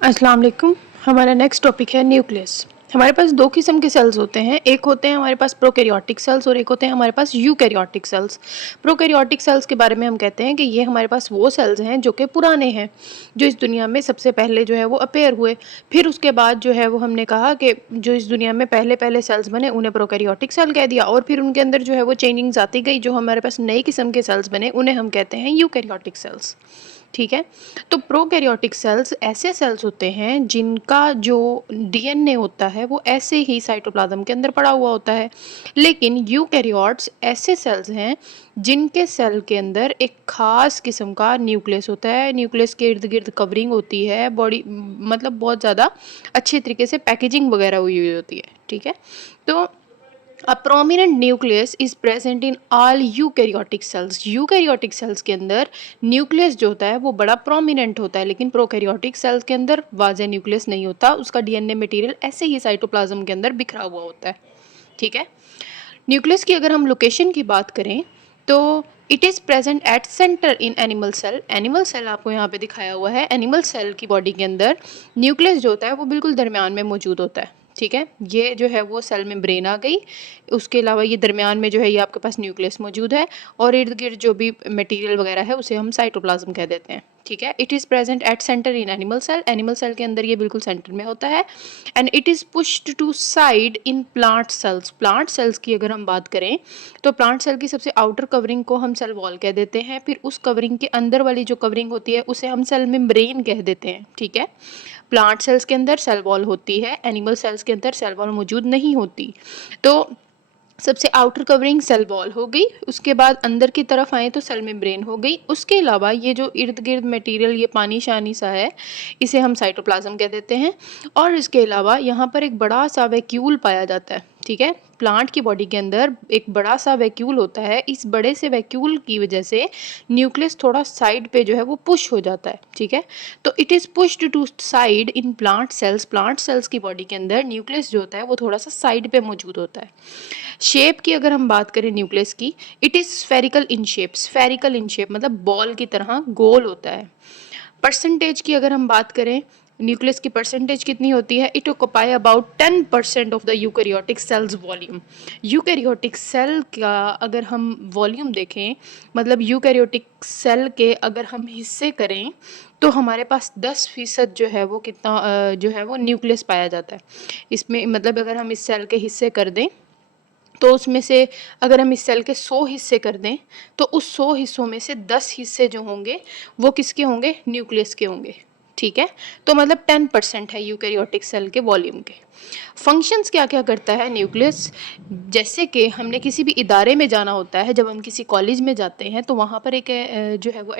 अस्सलाम वालेकुम। हमारा नेक्स्ट टॉपिक है न्यूक्लियस। हमारे पास दो किस्म के सेल्स होते हैं, एक होते हैं हमारे पास प्रोकैरियोटिक सेल्स और एक होते हैं हमारे पास यूकैरियोटिक सेल्स। प्रोकैरियोटिक सेल्स के बारे में हम कहते हैं कि ये हमारे पास वो सेल्स हैं जो कि पुराने हैं, जो इस दुनिया में सबसे पहले जो है वो अपीयर हुए। फिर उसके बाद जो है वो हमने कहा कि जो इस दुनिया में पहले पहले सेल्स बने उन्हें प्रोकैरियोटिक सेल कह दिया, और फिर उनके अंदर जो है वो चेंजिंग्स आती गई, जो हमारे पास नई किस्म के सेल्स बने उन्हें हम कहते हैं यूकैरियोटिक सेल्स। ठीक है। तो प्रोकैरियोटिक सेल्स ऐसे सेल्स होते हैं जिनका जो डीएनए होता है वो ऐसे ही साइटोप्लाज्म के अंदर पड़ा हुआ होता है। लेकिन यूकैरियोट्स ऐसे सेल्स हैं जिनके सेल के अंदर एक खास किस्म का न्यूक्लियस होता है। न्यूक्लियस के इर्द गिर्द कवरिंग होती है, बॉडी मतलब बहुत ज़्यादा अच्छे तरीके से पैकेजिंग वगैरह हुई हुई होती है। ठीक है। तो A prominent nucleus is present in all eukaryotic cells. Eukaryotic cells के अंदर न्यूक्लियस जो होता है वो बड़ा प्रोमिनेंट होता है, लेकिन प्रोकैरियोटिक सेल्स के अंदर वाज़े न्यूक्लियस नहीं होता, उसका डीएनए मटेरियल ऐसे ही साइटोप्लाज्म के अंदर बिखरा हुआ होता है। ठीक है। न्यूक्लियस की अगर हम लोकेशन की बात करें तो it is present at centre in animal cell. Animal cell आपको यहाँ पे दिखाया हुआ है। एनिमल सेल की बॉडी के अंदर न्यूक्लियस जो होता है वो बिल्कुल दरमियान में मौजूद होता है। ठीक है। ये जो है वो सेल में ब्रेन आ गई, उसके अलावा ये दरमियान में जो है ये आपके पास न्यूक्लियस मौजूद है, और इर्द गिर्द जो भी मटेरियल वगैरह है उसे हम साइटोप्लाज्म कह देते हैं। ठीक है। It is present at centre in animal cell. Animal cell के अंदर ये बिल्कुल सेंटर में होता है। And it is pushed to side in plant cells. Plant cells की अगर हम बात करें तो प्लांट सेल की सबसे आउटर कवरिंग को हम सेल वॉल कह देते हैं, फिर उस कवरिंग के अंदर वाली जो कवरिंग होती है उसे हम सेल मेम्ब्रेन कह देते हैं। ठीक है। प्लांट सेल्स के अंदर सेल वॉल होती है, एनिमल सेल्स के अंदर सेल वॉल मौजूद नहीं होती। तो सबसे आउटर कवरिंग सेल वॉल हो गई, उसके बाद अंदर की तरफ आए तो सेल मेम्ब्रेन हो गई। उसके अलावा ये जो इर्द गिर्द मटेरियल ये पानी शानी सा है इसे हम साइटोप्लाज्म कह देते हैं। और इसके अलावा यहाँ पर एक बड़ा सा वैक्यूल पाया जाता है। ठीक है। प्लांट की बॉडी के अंदर एक बड़ा सा वैक्यूल होता है। इस बड़े से वैक्यूल की वजह से न्यूक्लियस थोड़ा साइड पे जो है वो पुश हो जाता है। ठीक है। तो it is pushed to side in plant cells. Plant cells की बॉडी के अंदर न्यूक्लियस जो होता है वो थोड़ा सा साइड पे मौजूद होता है। शेप की अगर हम बात करें न्यूक्लियस की, it is spherical in shape. Spherical in shape मतलब बॉल की तरह गोल होता है। परसेंटेज की अगर हम बात करें, न्यूक्लियस की परसेंटेज कितनी होती है? It occupy about 10% of the eukaryotic cell's volume. Eukaryotic cell का अगर हम वॉल्यूम देखें, मतलब यूकैरियोटिक सेल के अगर हम हिस्से करें तो हमारे पास 10% जो है वो कितना जो है वो न्यूक्लियस पाया जाता है इसमें। मतलब अगर हम इस सेल के हिस्से कर दें तो उसमें से अगर हम इस सेल के 100 हिस्से कर दें तो उस 100 हिस्सों में से 10 हिस्से जो होंगे वो किसके होंगे? न्यूक्लियस के होंगे। ठीक है। तो मतलब 10% है यूकैरियोटिक सेल के वॉल्यूम के। फंक्शंस क्या क्या करता है न्यूक्लियस? जैसे कि हमने किसी भी इदारे में जाना होता है, जब हम किसी कॉलेज में जाते हैं तो वहाँ पर एक जो है वो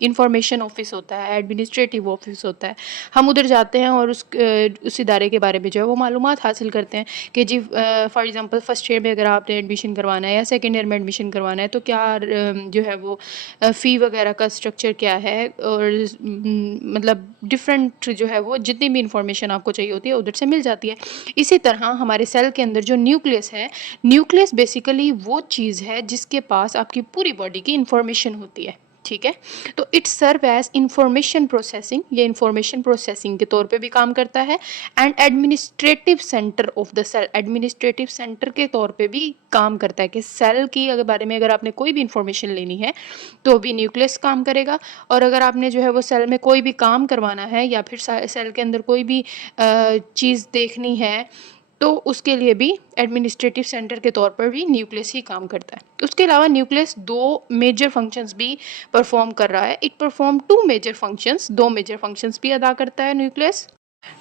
इंफॉर्मेशन ऑफिस होता है, एडमिनिस्ट्रेटिव ऑफिस होता है। हम उधर जाते हैं और उस इदारे के बारे में जो है वो मालूमात हासिल करते हैं कि जी फॉर एग्जांपल फर्स्ट ईयर में अगर आपने एडमिशन करवाना है या सेकेंड ईयर में एडमिशन करवाना है तो क्या जो है वो फ़ी वगैरह का स्ट्रक्चर क्या है, और मतलब डिफरेंट जो है वो जितनी भी इंफॉर्मेशन आपको चाहिए होती है उधर से मिल जाती है। इसी तरह हमारे सेल के अंदर जो न्यूक्लियस है, न्यूक्लियस बेसिकली वो चीज़ है जिसके पास आपकी पूरी बॉडी की इंफॉर्मेशन होती है। ठीक है। तो it serve as information processing, ये इंफॉर्मेशन प्रोसेसिंग के तौर पे भी काम करता है। And administrative centre of the cell, administrative centre के तौर पे भी काम करता है कि सेल की अगर बारे में अगर आपने कोई भी इंफॉर्मेशन लेनी है तो भी न्यूक्लियस काम करेगा, और अगर आपने जो है वो सेल में कोई भी काम करवाना है या फिर सेल के अंदर कोई भी चीज़ देखनी है तो उसके लिए भी एडमिनिस्ट्रेटिव सेंटर के तौर पर भी न्यूक्लियस ही काम करता है। उसके अलावा न्यूक्लियस दो मेजर फंक्शंस भी परफॉर्म कर रहा है। It perform two major functions, दो मेजर फंक्शंस भी अदा करता है न्यूक्लियस।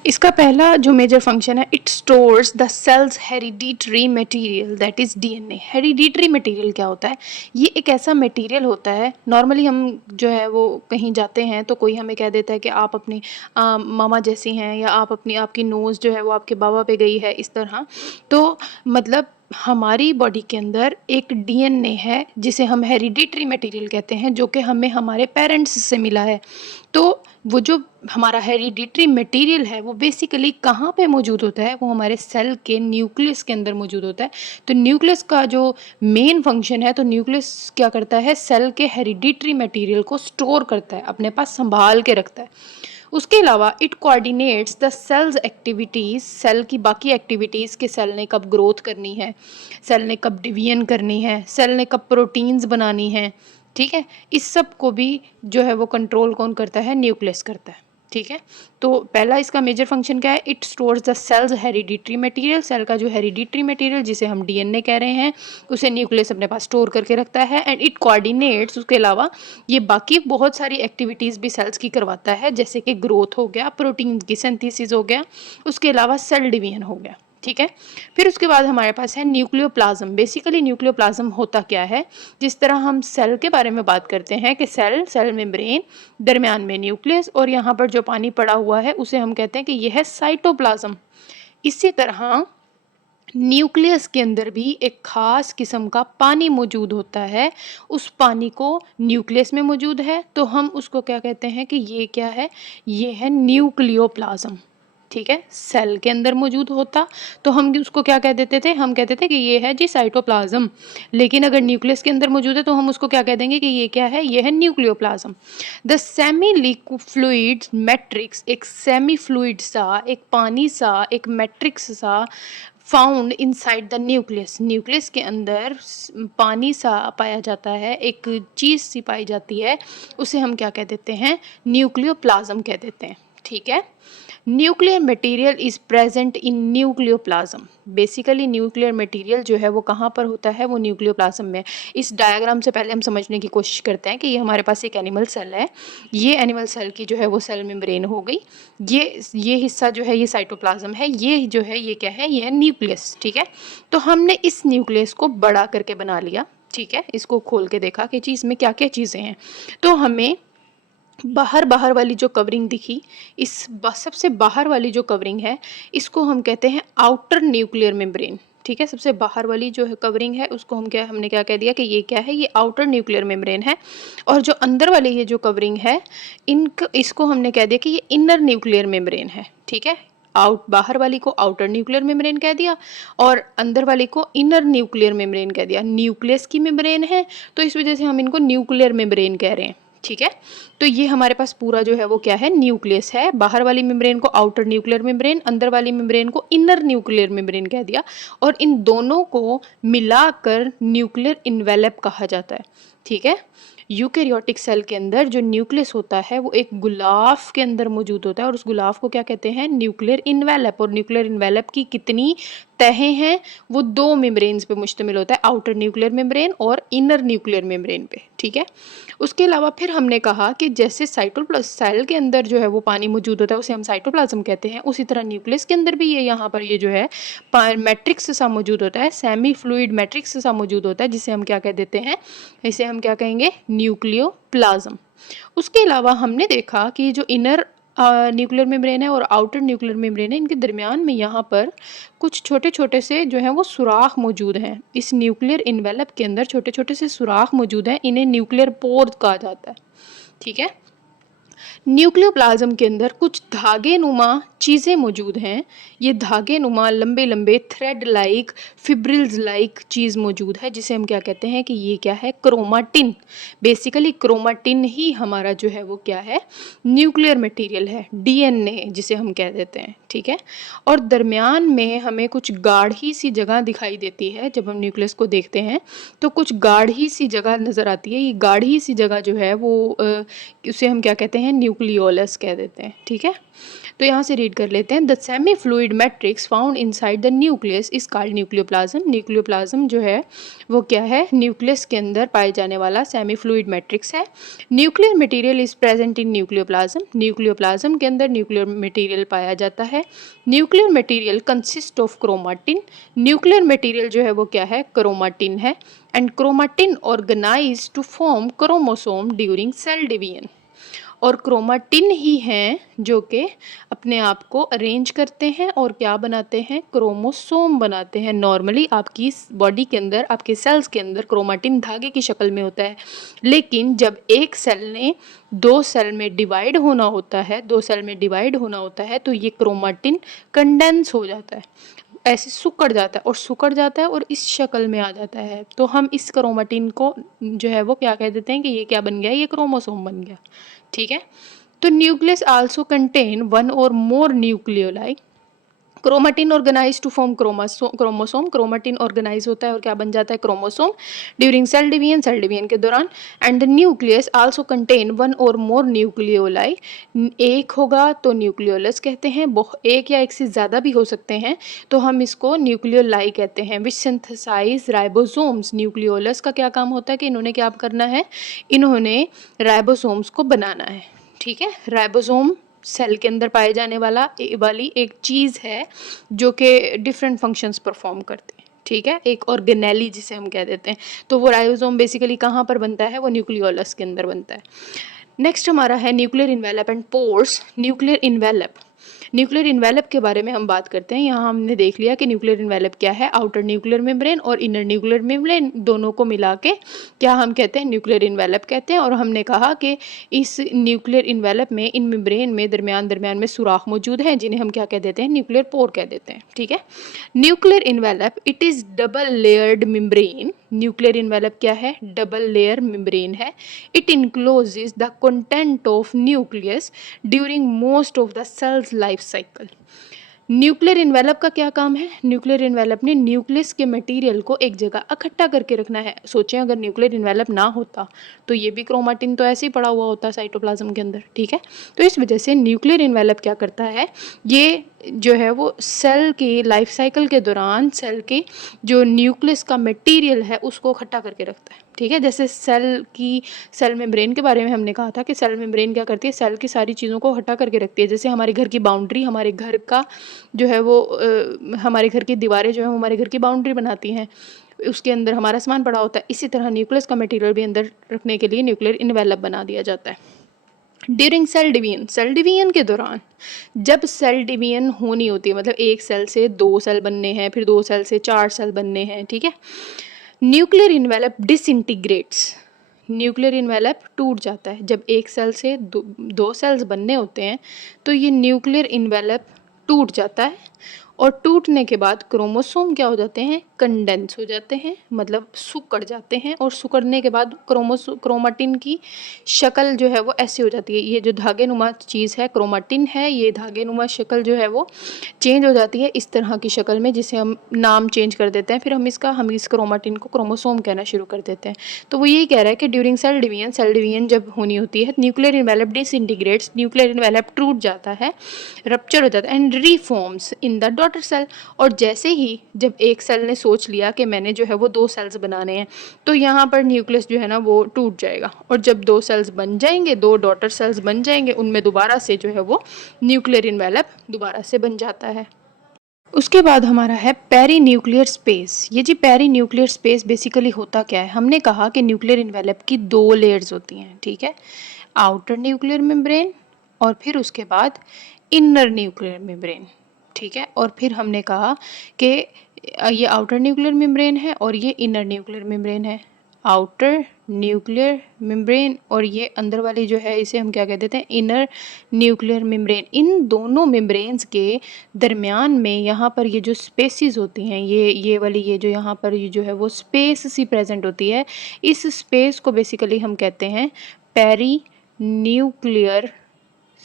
इसका पहला जो मेजर फंक्शन है, it stores the cell's hereditary material, that is DNA. Hereditary material क्या होता है? ये एक ऐसा मटेरियल होता है, नॉर्मली हम जो है वो कहीं जाते हैं तो कोई हमें कह देता है कि आप अपनी मामा जैसी हैं, या आप अपनी आपकी नोज़ जो है वो आपके बाबा पे गई है, इस तरह। तो मतलब हमारी बॉडी के अंदर एक डीएनए है जिसे हम हेरिडिटरी मटेरियल कहते हैं, जो कि हमें हमारे पेरेंट्स से मिला है। तो वो जो हमारा हेरिडिटरी मटेरियल है वो बेसिकली कहाँ पे मौजूद होता है? वो हमारे सेल के न्यूक्लियस के अंदर मौजूद होता है। तो न्यूक्लियस का जो मेन फंक्शन है, तो न्यूक्लियस क्या करता है? सेल के हेरिडिटरी मटेरियल को स्टोर करता है, अपने पास संभाल के रखता है। उसके अलावा it coordinates the cell's activities, cell की बाकी एक्टिविटीज़ कि सेल ने कब ग्रोथ करनी है, सेल ने कब डिवीजन करनी है, सेल ने कब प्रोटीन्स बनानी है, ठीक है। इस सब को भी जो है वो कंट्रोल कौन करता है, न्यूक्लियस करता है, ठीक है। तो पहला इसका मेजर फंक्शन क्या है, it stores the cell's hereditary material, cell का जो हेरिडिटरी मटेरियल जिसे हम डीएनए कह रहे हैं उसे न्यूक्लियस अपने पास स्टोर करके रखता है। एंड इट कोऑर्डिनेट्स, उसके अलावा ये बाकी बहुत सारी एक्टिविटीज़ भी सेल्स की करवाता है, जैसे कि ग्रोथ हो गया, प्रोटीन की सिंथेसिस हो गया, उसके अलावा सेल डिवीजन हो गया, ठीक है। फिर उसके बाद हमारे पास है न्यूक्लियोप्लाज्म। बेसिकली न्यूक्लियोप्लाज्म होता क्या है, जिस तरह हम सेल के बारे में बात करते हैं कि सेल, सेल मेम्ब्रेन, दरमियान में न्यूक्लियस और यहाँ पर जो पानी पड़ा हुआ है उसे हम कहते हैं कि यह है साइटोप्लाज्म। इसी तरह न्यूक्लियस के अंदर भी एक खास किस्म का पानी मौजूद होता है, उस पानी को न्यूक्लियस में मौजूद है तो हम उसको क्या कहते हैं कि ये क्या है, ये है न्यूक्लियोप्लाज्म, ठीक है। सेल के अंदर मौजूद होता तो हम उसको क्या कह देते थे, हम कहते थे कि ये है जी साइटोप्लाज्म। लेकिन अगर न्यूक्लियस के अंदर मौजूद है तो हम उसको क्या कह देंगे कि ये क्या है, ये है nucleoplasm. The semi liquid fluid matrix, एक सेमी फ्लूइड सा, एक पानी सा, एक मैट्रिक्स सा found inside the nucleus, nucleus के अंदर पानी सा पाया जाता है, एक चीज़ सी पाई जाती है, उसे हम क्या कह देते हैं, न्यूक्लियोप्लाज्म कह देते हैं, ठीक है। Nuclear material is present in nucleoplasm. Basically nuclear material जो है वो कहाँ पर होता है, वो न्यूक्लियोप्लाज्म में। इस डायग्राम से पहले हम समझने की कोशिश करते हैं कि ये हमारे पास एक एनिमल सेल है, ये एनिमल सेल की जो है वो सेल मेम्ब्रेन हो गई, ये हिस्सा जो है ये साइटोप्लाज्म है, ये जो है ये क्या है, ये है न्यूक्लियस, ठीक है। तो हमने इस न्यूक्लियस को बड़ा करके बना लिया, ठीक है, इसको खोल के देखा कि चीज़ में क्या क्या चीज़ें हैं। तो हमें बाहर वाली जो कवरिंग दिखी, इस सबसे बाहर वाली जो कवरिंग है इसको हम कहते हैं आउटर न्यूक्लियर मेम्ब्रेन, ठीक है। सबसे बाहर वाली जो है कवरिंग है उसको हमने क्या कह दिया कि ये क्या है, ये आउटर न्यूक्लियर मेम्ब्रेन है। और जो अंदर वाली ये जो कवरिंग है इसको हमने कह दिया कि ये इनर न्यूक्लियर मेम्ब्रेन है, ठीक है। बाहर वाली को आउटर न्यूक्लियर मेम्ब्रेन कह दिया और अंदर वाली को इनर न्यूक्लियर मेम्ब्रेन कह दिया। न्यूक्लियस की मेम्ब्रेन है तो इस वजह से हम इनको न्यूक्लियर मेम्ब्रेन कह रहे हैं, ठीक है। तो ये हमारे पास पूरा जो है वो क्या है, न्यूक्लियस है। बाहर वाली मेम्ब्रेन को आउटर न्यूक्लियर मेम्ब्रेन, अंदर वाली मेम्ब्रेन को इनर न्यूक्लियर मेम्ब्रेन कह दिया और इन दोनों को मिलाकर न्यूक्लियर इन्वेलप कहा जाता है, ठीक है। यूकैरियोटिक सेल के अंदर जो न्यूक्लियस होता है वो एक गुलाफ के अंदर मौजूद होता है और उस गुलाफ को क्या कहते हैं, न्यूक्लियर इन्वेलप। और न्यूक्लियर इन्वेलप की कितनी तहें हैं, वो दो मेम्ब्रेन्स पे मुश्तमिल होता है, आउटर न्यूक्लियर मेम्ब्रेन और इनर न्यूक्लियर मेम्ब्रेन पे, ठीक है। उसके अलावा फिर हमने कहा कि जैसे सेल के अंदर जो है वो पानी मौजूद होता है उसे हम साइटोप्लाज्म कहते हैं, उसी तरह न्यूक्लियस के अंदर भी ये यहाँ पर ये जो है मैट्रिक्स सा मौजूद होता है, सेमी फ्लूइड मैट्रिक्स सा मौजूद होता है, जिसे हम क्या कह देते हैं, इसे हम क्या कहेंगे, न्यूक्लियोप्लाज्म। उसके अलावा हमने देखा कि जो इनर न्यूक्लियर मेम्ब्रेन है और आउटर न्यूक्लियर मेम्ब्रेन है, इनके दरमियान में यहाँ पर कुछ छोटे छोटे से जो हैं वो सुराख मौजूद हैं। इस न्यूक्लियर इन्वेलप के अंदर छोटे छोटे से सुराख मौजूद हैं, इन्हें न्यूक्लियर पोर्स कहा जाता है, ठीक है। न्यूक्लियोप्लाज्म के अंदर कुछ धागे नुमा चीज़ें मौजूद हैं, ये धागे नुमा लंबे लंबे थ्रेड लाइक, फिब्रिल्स लाइक चीज़ मौजूद है, जिसे हम क्या कहते हैं कि ये क्या है, क्रोमाटिन। बेसिकली क्रोमाटिन ही हमारा जो है वो क्या है, न्यूक्लियर मटेरियल है, डीएनए जिसे हम कह देते हैं, ठीक है। और दरमियान में हमें कुछ गाढ़ी सी जगह दिखाई देती है, जब हम न्यूक्लियस को देखते हैं तो कुछ गाढ़ी सी जगह नज़र आती है। ये गाढ़ी सी जगह जो है वो उसे हम क्या कहते हैं, न्यूक्लियोलस कह देते हैं, ठीक है। तो यहाँ से रीड कर लेते हैं, the semi fluid matrix found inside the nucleus is called nucleoplasm. Nucleoplasm जो है वो क्या है, न्यूक्लियस के अंदर पाए जाने वाला सेमी फ्लूइड मैट्रिक्स है। Nuclear material is present in nucleoplasm, nucleoplasm के अंदर न्यूक्लियर मटेरियल पाया जाता है। Nuclear material consist of chromatin, nuclear material जो है वो क्या है, क्रोमाटिन है। And chromatin organize to form chromosome during cell division, और क्रोमाटिन ही हैं जो कि अपने आप को अरेंज करते हैं और क्या बनाते हैं, क्रोमोसोम बनाते हैं। नॉर्मली आपकी बॉडी के अंदर, आपके सेल्स के अंदर क्रोमाटिन धागे की शक्ल में होता है, लेकिन जब एक सेल ने दो सेल में डिवाइड होना होता है तो ये क्रोमाटिन कंडेंस हो जाता है, ऐसे सिकुड़ जाता है और इस शक्ल में आ जाता है। तो हम इस क्रोमाटिन को जो है वो क्या कह देते हैं कि ये क्या बन गया, ये क्रोमोसोम बन गया, ठीक है। तो nucleus also contain one or more nucleoli. Chromatin organise to form chromosome. Chromatin organise होता है और क्या बन जाता है, क्रोमोसोम, ड्यूरिंग सेल डिवीजन के दौरान। And the nucleus also contain one or more nucleoli. एक होगा तो न्यूक्लियोलस कहते हैं, एक या एक से ज़्यादा भी हो सकते हैं तो हम इसको न्यूक्लियोलाई कहते हैं। विच सिंथेसाइज राइबोसोम्स। न्यूक्लियोलस का क्या काम होता है कि इन्होंने क्या करना है, इन्होंने राइबोसोम्स को बनाना है। ठीक है, राइबोसोम सेल के अंदर पाए जाने वाली एक चीज़ है जो कि डिफरेंट फंक्शंस परफॉर्म करते हैं। ठीक है, एक ऑर्गेनेली जिसे हम कह देते हैं। तो वो राइबोसोम बेसिकली कहाँ पर बनता है, वो न्यूक्लियोलस के अंदर बनता है। नेक्स्ट हमारा है nuclear envelope and pores. Nuclear envelope के बारे में हम बात करते हैं। यहाँ हमने देख लिया कि न्यूक्लियर इन्वेलप क्या है, आउटर न्यूक्लियर मेम्ब्रेन और इनर न्यूक्लियर मेम्ब्रेन दोनों को मिला के क्या हम कहते हैं, न्यूक्लियर इन्वेलप कहते हैं। और हमने कहा कि इस न्यूक्लियर इन्वेलप में, इन मेम्ब्रेन में दरमियान में सुराख मौजूद हैं जिन्हें हम क्या कह देते हैं, न्यूक्लियर पोर कह देते हैं। ठीक है, nuclear envelope it is double layered membrane. Nuclear envelope क्या है, डबल लेयर मेम्ब्रेन है। It encloses the content of nucleus during most of the cell's life cycle. Nuclear envelope का क्या काम है, न्यूक्लियर इन्वेलप ने न्यूक्लियस के मटेरियल को एक जगह इकट्ठा करके रखना है। सोचें अगर न्यूक्लियर इन्वेलप ना होता तो ये भी क्रोमेटिन तो ऐसे ही पड़ा हुआ होता साइटोप्लाज्म के अंदर। ठीक है, तो इस वजह से न्यूक्लियर इन्वेलप क्या करता है, ये जो है वो सेल की लाइफ साइकिल के दौरान सेल के जो न्यूक्लियस का मटेरियल है उसको इकट्ठा करके रखता है। ठीक है, जैसे सेल मेम्ब्रेन के बारे में हमने कहा था कि सेल मेम्ब्रेन क्या करती है, सेल की सारी चीज़ों को हटा करके रखती है। जैसे हमारे घर की बाउंड्री, हमारे घर का जो है वो हमारे घर की दीवारें जो है हमारे घर की बाउंड्री बनाती हैं, उसके अंदर हमारा सामान पड़ा होता है। इसी तरह न्यूक्लियस का मटेरियल भी अंदर रखने के लिए न्यूक्लियर इन्वेलप बना दिया जाता है। ड्यूरिंग सेल डिवीजन के दौरान, जब सेल डिवीजन होनी होती है, मतलब एक सेल से 2 सेल बनने हैं, फिर 2 सेल से 4 सेल बनने हैं। ठीक है, nuclear envelope disintegrates. Nuclear envelope टूट जाता है जब एक सेल से दो सेल्स बनने होते हैं, तो ये न्यूक्लियर इन्वेलप टूट जाता है। और टूटने के बाद क्रोमोसोम क्या हो जाते हैं, कंडेंस हो जाते हैं, मतलब सिकुड़ जाते हैं। और सिकुड़ने के बाद क्रोमेटिन की शक्ल जो है वो ऐसी हो जाती है। ये जो धागे नुमा चीज़ है क्रोमेटिन है, ये धागे नुमा शक्ल जो है वो चेंज हो जाती है इस तरह की शक्ल में, जिसे हम नाम चेंज कर देते हैं। फिर हम इस क्रोमेटिन को क्रोमोसोम कहना शुरू कर देते हैं। तो वो यही कह रहा है कि ड्यूरिंग सेल डिवीजन जब होनी होती है, nuclear envelope disintegrates, nuclear envelope टूट जाता है, रप्चर हो जाता है and reforms in the daughter cell. और जैसे ही जब एक सेल ने सोच लिया कि मैंने जो है वो 2 सेल्स बनाने हैं, तो यहाँ पर न्यूक्लियस जो है ना वो टूट जाएगा। और जब 2 सेल्स बन जाएंगे, 2 डॉटर सेल्स बन जाएंगे, उनमें दोबारा से जो है वो न्यूक्लियर इन्वेलप दोबारा से बन जाता है। उसके बाद हमारा है पेरी न्यूक्लियर स्पेस। ये जी पेरी न्यूक्लियर स्पेस बेसिकली होता क्या है, हमने कहा कि न्यूक्लियर इन्वेलप की 2 लेयर्स होती हैं। ठीक है, आउटर न्यूक्लियर मेम्ब्रेन और फिर उसके बाद इनर न्यूक्लियर मेम्ब्रेन। ठीक है, और फिर हमने कहा कि ये आउटर न्यूक्लियर मेम्ब्रेन है और ये इनर न्यूक्लियर मेम्ब्रेन है। आउटर न्यूक्लियर मेम्ब्रेन और ये अंदर वाली जो है इसे हम क्या कह देते हैं, इनर न्यूक्लियर मेम्ब्रेन। इन दोनों मेम्ब्रेन्स के दरमियान में यहाँ पर ये जो स्पेसिस होती हैं, ये वाली ये जो यहाँ पर ये जो है वो स्पेस सी प्रेजेंट होती है, इस स्पेस को बेसिकली हम कहते हैं पेरी न्यूक्लियर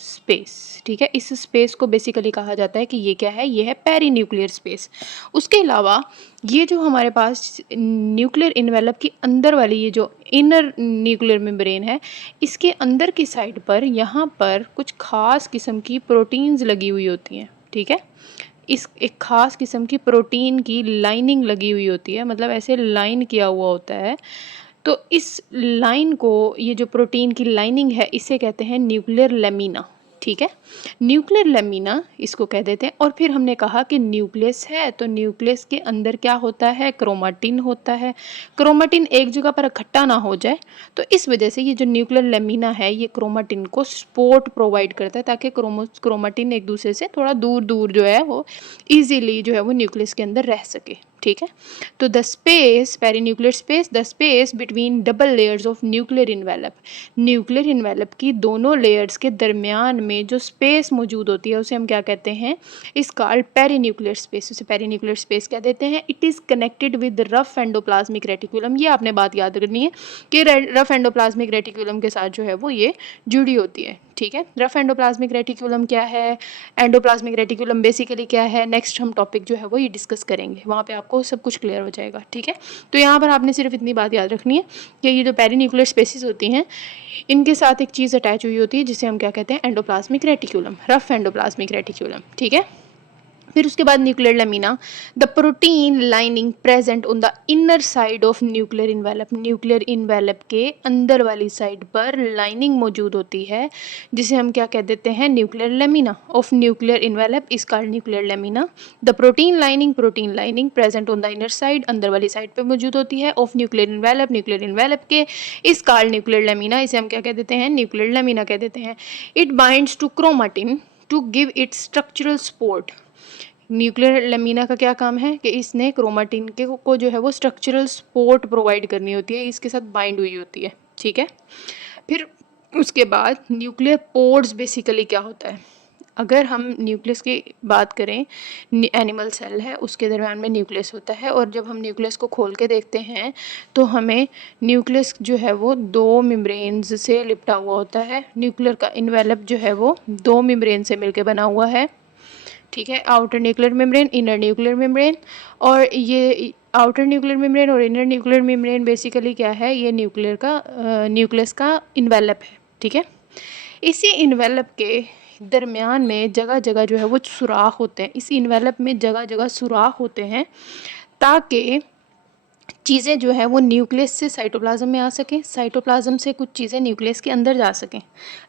स्पेस। ठीक है, इस स्पेस को बेसिकली कहा जाता है कि ये क्या है, ये है पेरी न्यूक्लियर स्पेस। उसके अलावा ये जो हमारे पास न्यूक्लियर इन्वेलप की अंदर वाली ये जो इनर न्यूक्लियर मेम्ब्रेन है, इसके अंदर की साइड पर यहाँ पर कुछ खास किस्म की प्रोटीन्स लगी हुई होती हैं। ठीक है, इस एक ख़ास किस्म की प्रोटीन की लाइनिंग लगी हुई होती है, मतलब ऐसे लाइन किया हुआ होता है। तो इस लाइन को, ये जो प्रोटीन की लाइनिंग है, इसे कहते हैं न्यूक्लियर लेमिना। ठीक है, न्यूक्लियर लेमिना इसको कह देते हैं। और फिर हमने कहा कि न्यूक्लियस है, तो न्यूक्लियस के अंदर क्या होता है, क्रोमेटिन होता है। क्रोमेटिन एक जगह पर इकट्ठा ना हो जाए, तो इस वजह से ये जो न्यूक्लियर लेमिना है ये क्रोमेटिन को सपोर्ट प्रोवाइड करता है, ताकि क्रोमेटिन एक दूसरे से थोड़ा दूर दूर जो है वो ईजीली जो है वो न्यूक्लियस के अंदर रह सके। ठीक है, तो the space, perinuclear space, the space between double layers of nuclear envelope. Nuclear envelope की दोनों लेयर्स के दरमियान में जो स्पेस मौजूद होती है उसे हम क्या कहते हैं, is called perinuclear space. उसे पेरी न्यूक्लियर स्पेस कह देते हैं। It is connected with rough endoplasmic reticulum. ये आपने बात याद करनी है कि रफ एंडोप्लाज्मिक रेटिकुलम के साथ जो है वो ये जुड़ी होती है। ठीक है। रफ एंडोप्लाज्मिक रेटिकुलम क्या है, एंडोप्लाज्मिक रेटिकुलम बेसिकली क्या है, नेक्स्ट हम टॉपिक जो है वो ये डिस्कस करेंगे, वहाँ पे आपको सब कुछ क्लियर हो जाएगा, ठीक है। तो यहाँ पर आपने सिर्फ इतनी बात याद रखनी है कि ये जो पेरीन्यूक्लियर स्पेसिस होती हैं इनके साथ एक चीज़ अटैच हुई होती है जिसे हम क्या कहते हैं, endoplasmic reticulum, rough endoplasmic reticulum, ठीक है। फिर उसके बाद nuclear lamina, the protein lining present on the inner side of nuclear envelope, nuclear envelope के अंदर वाली साइड पर लाइनिंग मौजूद होती है जिसे हम क्या कह देते हैं, nuclear lamina of nuclear envelope is called nuclear lamina. The protein lining present on the inner side, अंदर वाली साइड पर मौजूद होती है, ऑफ न्यूक्लियर इन्वेलप के इज कॉल्ड न्यूक्लियर लेमिना, इसे हम क्या कह देते हैं, न्यूक्लियर लेमिना कह देते हैं। It binds to chromatin to give it structural support. Nuclear lamina का क्या काम है कि इसने क्रोमाटिन के को जो है वो स्ट्रक्चरल सपोर्ट प्रोवाइड करनी होती है, इसके साथ बाइंड हुई होती है, ठीक है। फिर उसके बाद न्यूक्लियर पोर्स बेसिकली क्या होता है, अगर हम न्यूक्लियस की बात करें, एनिमल सेल है उसके दरम्यान में न्यूक्लियस होता है, और जब हम न्यूक्लियस को खोल के देखते हैं तो हमें न्यूक्लियस जो है वो दो मेम्ब्रेन्स से लिपटा हुआ होता है। न्यूक्लियर का इन्वेलप जो है वो दो मेम्ब्रेन से मिलकर बना हुआ है, ठीक है, outer nuclear membrane, inner nuclear membrane. और ये आउटर न्यूक्लियर मेम्ब्रेन और इनर न्यूक्लियर मेम्ब्रेन बेसिकली क्या है, ये न्यूक्लियस का इन्वेलप है, ठीक है। इसी इन्वेलप के दरमियान में जगह जगह जो है वो सुराख होते हैं, इस इन्वेलप में जगह जगह सुराख होते हैं ताकि चीज़ें जो है वो न्यूक्लियस से साइटोप्लाज्म में आ सकें, साइटोप्लाज्म से कुछ चीज़ें न्यूक्लियस के अंदर जा सकें,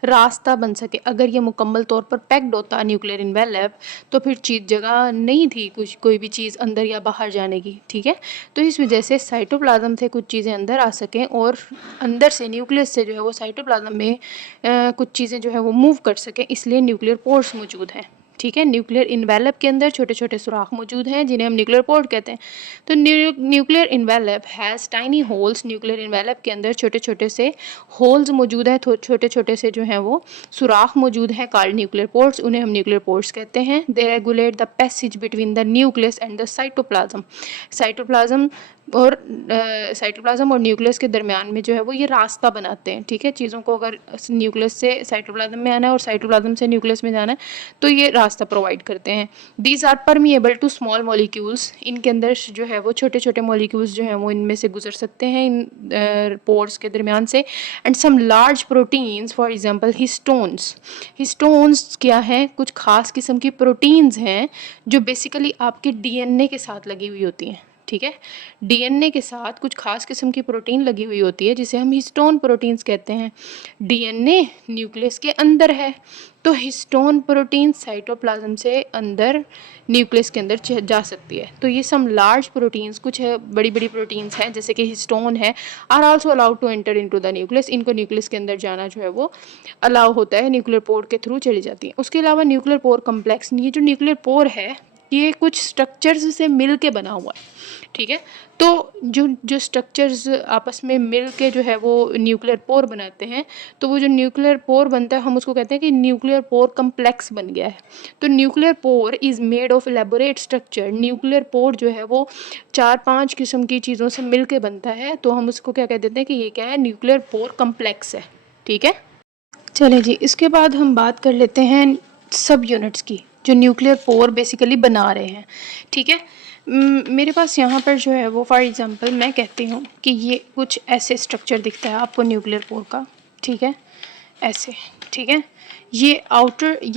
रास्ता बन सके। अगर ये मुकम्मल तौर पर पैक्ड होता न्यूक्लियर इन्वेलप तो फिर चीज़ जगह नहीं थी कुछ कोई भी चीज़ अंदर या बाहर जाने की, ठीक है। तो इस वजह से साइटोप्लाज्म से कुछ चीज़ें अंदर आ सकें और अंदर से न्यूक्लियस से जो है वो साइटोप्लाज्म में कुछ चीज़ें जो है वो मूव कर सकें, इसलिए न्यूक्लियर पोर्स मौजूद हैं, ठीक है। न्यूक्लियर इन्वेलप के अंदर छोटे छोटे सुराख मौजूद हैं जिन्हें हम न्यूक्लियर पोर्ट कहते हैं। तो nuclear envelope has tiny holes, nuclear envelope के अंदर छोटे छोटे से होल्स मौजूद हैं, छोटे छोटे से जो हैं वो सुराख मौजूद हैं, कॉल्ड न्यूक्लियर पोर्ट्स, उन्हें हम न्यूक्लियर पोर्ट्स कहते हैं। They regulate the passage between the nucleus and the cytoplasm, cytoplasm और न्यूक्लियस के दरमियान में जो है वो ये रास्ता बनाते हैं, ठीक है। चीज़ों को अगर न्यूक्लियस से साइटोप्लाज्म में आना है और साइटोप्लाज्म से न्यूक्लियस में जाना है तो ये रास्ता प्रोवाइड करते हैं। These are permeable to small molecules, इनके अंदर जो है वो छोटे छोटे मॉलिक्यूल्स जो हैं वो इनमें से गुजर सकते हैं इन पोर्स के दरमियान से। And some large proteins, for example histones क्या हैं, कुछ खास किस्म की प्रोटीन्स हैं जो बेसिकली आपके डीएनए के साथ लगी हुई होती हैं, ठीक है। डीएनए के साथ कुछ खास किस्म की प्रोटीन लगी हुई होती है जिसे हम हिस्टोन प्रोटीन्स कहते हैं। डीएनए न्यूक्लियस के अंदर है तो हिस्टोन प्रोटीन साइटोप्लाज्म से अंदर न्यूक्लियस के अंदर जा सकती है। तो ये सम लार्ज प्रोटीन्स, कुछ बड़ी बड़ी प्रोटीन्स हैं जैसे कि हिस्टोन है, are also allowed to enter into the nucleus, इनको न्यूक्लियस के अंदर जाना जो है वो अलाउ होता है, न्यूक्लियर पोर के थ्रू चली जाती है। उसके अलावा न्यूक्लियर पोर कम्प्लेक्स, ये जो न्यूक्लियर पोर है ये कुछ स्ट्रक्चर्स से मिल के बना हुआ है, ठीक है। तो जो स्ट्रक्चर्स आपस में मिल के जो है वो न्यूक्लियर पोर बनाते हैं, तो वो जो न्यूक्लियर पोर बनता है हम उसको कहते हैं कि न्यूक्लियर पोर कम्प्लेक्स बन गया है। तो nuclear pore is made of elaborate structure, nuclear pore जो है वो 4-5 किस्म की चीज़ों से मिल के बनता है, तो हम उसको क्या कह देते हैं कि ये क्या है, न्यूक्लियर पोर कम्प्लेक्स है, ठीक है। चलिए जी, इसके बाद हम बात कर लेते हैं सब यूनिट्स की जो न्यूक्लियर पोर बेसिकली बना रहे हैं, ठीक है। मेरे पास यहाँ पर जो है वो फॉर एग्जांपल मैं कहती हूँ कि ये कुछ ऐसे स्ट्रक्चर दिखता है आपको न्यूक्लियर पोर का, ठीक है, ऐसे, ठीक है। ये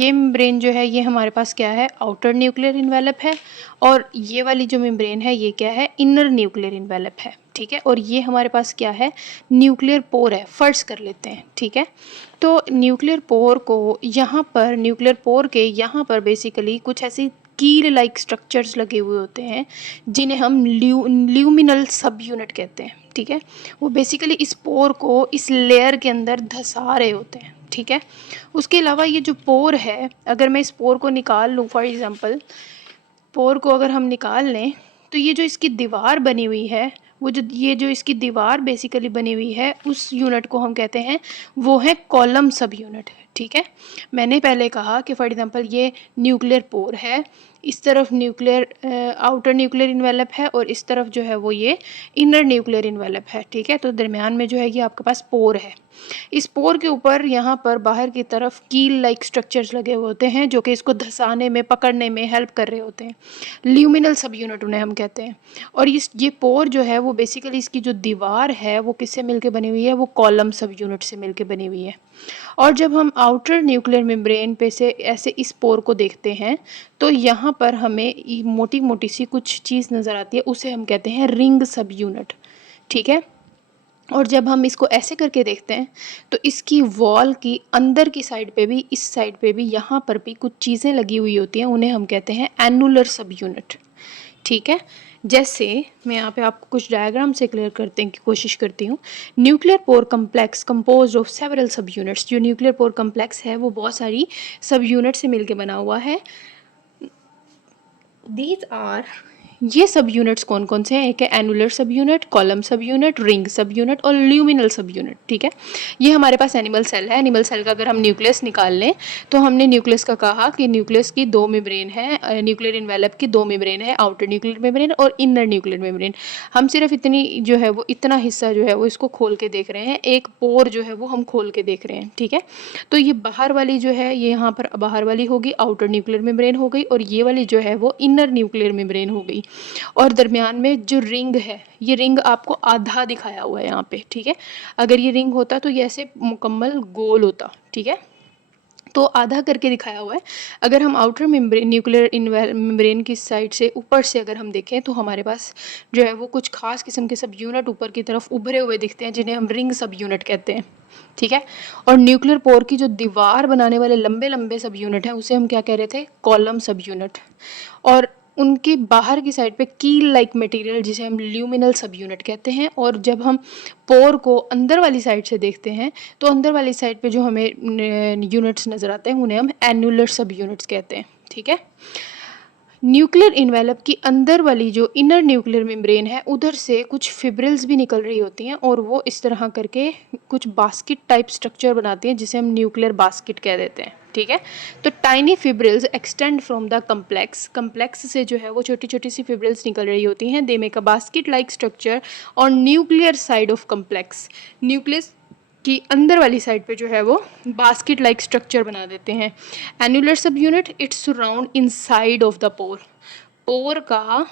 मेम्ब्रेन जो है ये हमारे पास क्या है, आउटर न्यूक्लियर इन्वेलप है, और ये वाली जो मेम्ब्रेन है ये क्या है, इनर न्यूक्लियर इन्वेलप है, ठीक है। और ये हमारे पास क्या है, न्यूक्लियर पोर है। फर्स्ट कर लेते हैं, ठीक है। तो न्यूक्लियर पोर को यहाँ पर, न्यूक्लियर पोर के यहाँ पर बेसिकली कुछ ऐसी कील लाइक स्ट्रक्चर्स लगे हुए होते हैं जिन्हें हम ल्यूमिनल सब यूनिट कहते हैं, ठीक है। वो बेसिकली इस पोर को इस लेयर के अंदर धंसा रहे होते हैं, ठीक है। उसके अलावा ये जो पोर है, अगर मैं इस पोर को निकाल लूँ, फॉर एग्जांपल पोर को अगर हम निकाल लें तो ये जो इसकी दीवार बनी हुई है, ये जो इसकी दीवार बेसिकली बनी हुई है, उस यूनिट को हम कहते हैं वो है कॉलम सब यूनिट, ठीक है। मैंने पहले कहा कि फॉर एग्जांपल ये न्यूक्लियर पोर है, इस तरफ न्यूक्लियर आउटर न्यूक्लियर इन्वेलप है और इस तरफ जो है वो ये इनर न्यूक्लियर इन्वेलप है। ठीक है, तो दरमियान में जो है ये आपके पास पोर है। इस पोर के ऊपर यहाँ पर बाहर की तरफ कील लाइक स्ट्रक्चर्स लगे हुए होते हैं जो कि इसको धंसाने में, पकड़ने में हेल्प कर रहे होते हैं। ल्यूमिनल सब यूनिट उन्हें हम कहते हैं। और ये पोर जो है वो बेसिकली इसकी जो दीवार है वो किससे मिलके बनी हुई है, वो कॉलम सब यूनिट से मिलके बनी हुई है। और जब हम आउटर न्यूक्लियर मेम्ब्रेन पे से ऐसे इस पोर को देखते हैं तो यहाँ पर हमें मोटी मोटी सी कुछ चीज़ नज़र आती है, उसे हम कहते हैं रिंग सब यूनिट। ठीक है। और जब हम इसको ऐसे करके देखते हैं तो इसकी वॉल की अंदर की साइड पे भी, इस साइड पे भी, यहाँ पर भी कुछ चीज़ें लगी हुई होती हैं, उन्हें हम कहते हैं एनुलर सब यूनिट। ठीक है। जैसे मैं यहाँ पे आपको कुछ डायग्राम से क्लियर करने की कोशिश करती हूँ। Nuclear pore complex composed of several सब यूनिट्स। जो न्यूक्लियर पोर कम्प्लेक्स है वो बहुत सारी सब यूनिट से मिलकर बना हुआ है। दीज आर, ये सब यूनिट्स कौन कौन से हैं? एक है एनुलर सब यूनिट, कॉलम सब यूनिट, रिंग सब यूनिट और ल्यूमिनल सब यूनिट। ठीक है। ये हमारे पास एनिमल सेल है। एनिमल सेल का अगर हम न्यूक्लियस निकाल लें तो हमने न्यूक्लियस का कहा कि न्यूक्लियस की दो मेम्ब्रेन है, न्यूक्लियर इन्वेलप की दो मेम्ब्रेन है, आउटर न्यूक्लियर मेम्ब्रेन और इनर न्यूक्लियर मेम्ब्रेन। हम सिर्फ इतनी जो है वो इतना हिस्सा जो है वो इसको खोल के देख रहे हैं, एक पोर जो है वो हम खोल के देख रहे हैं। ठीक है। तो ये बाहर वाली जो है ये यहाँ पर बाहर वाली होगी, आउटर न्यूक्लियर मेम्ब्रेन हो गई, और ये वाली जो है वो इनर न्यूक्लियर मेम्ब्रेन हो गई। और दरमियान में जो रिंग है, ये रिंग आपको आधा दिखाया हुआ है यहाँ पे। ठीक है। अगर ये रिंग होता तो ये ऐसे मुकम्मल गोल होता। ठीक है, तो आधा करके दिखाया हुआ है। अगर हम आउटर मेम्ब्रेन, न्यूक्लियर मेम्ब्रेन की साइड से ऊपर से अगर हम देखें तो हमारे पास जो है वो कुछ खास किस्म के सब यूनिट ऊपर की तरफ उभरे हुए दिखते हैं, जिन्हें हम रिंग सब यूनिट कहते हैं। ठीक है। और न्यूक्लियर पोर की जो दीवार बनाने वाले लंबे लंबे सब यूनिट हैं उसे हम क्या कह रहे थे? कॉलम सब यूनिट। और उनकी बाहर की साइड पे कील लाइक मटेरियल जिसे हम ल्यूमिनल सब यूनिट कहते हैं। और जब हम पोर को अंदर वाली साइड से देखते हैं तो अंदर वाली साइड पे जो हमें यूनिट्स नज़र आते हैं उन्हें हम एनुलर सब यूनिट्स कहते हैं। ठीक है। न्यूक्लियर इन्वेलप की अंदर वाली जो इनर न्यूक्लियर मेम्ब्रेन है उधर से कुछ फिब्रिल्स भी निकल रही होती हैं और वो इस तरह करके कुछ बास्केट टाइप स्ट्रक्चर बनाती हैं जिसे हम न्यूक्लियर बास्केट कह देते हैं। ठीक है। तो tiny fibrils extend from the complex, complex से जो है वो छोटी छोटी सी फिब्रिल्स निकल रही होती हैं। They make a basket like structure on nuclear side of complex. Nucleus की अंदर वाली साइड पे जो है वो बास्केट लाइक स्ट्रक्चर बना देते हैं। Annular subunit it's surround inside of the pore. Pore का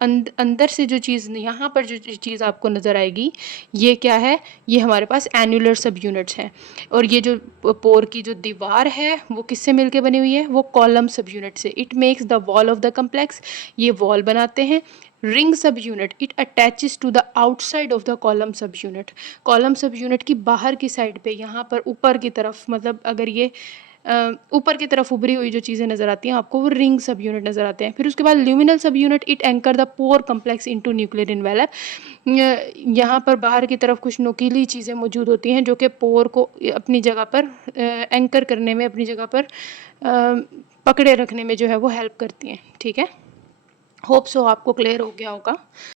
अंदर से जो चीज़, यहाँ पर जो चीज़ आपको नज़र आएगी ये क्या है? ये हमारे पास एनुलर सब यूनिट्स हैं। और ये जो पोर की जो दीवार है वो किससे मिलके बनी हुई है? वो कॉलम सब यूनिट से। It makes the wall of the complex, ये वॉल बनाते हैं। Ring subunit it attaches to the outside of the column subunit. Column subunit की बाहर की साइड पे, यहाँ पर ऊपर की तरफ, मतलब अगर ये ऊपर की तरफ उभरी हुई जो चीज़ें नज़र आती हैं आपको वो रिंग सब यूनिट नज़र आते हैं। फिर उसके बाद luminal subunit it anchor the pore complex into nuclear envelope. यहाँ पर बाहर की तरफ कुछ नुकीली चीज़ें मौजूद होती हैं जो कि पोर को अपनी जगह पर एंकर करने में, अपनी जगह पर पकड़े रखने में जो है वो हेल्प करती हैं। ठीक है। होप सो आपको क्लियर हो गया होगा।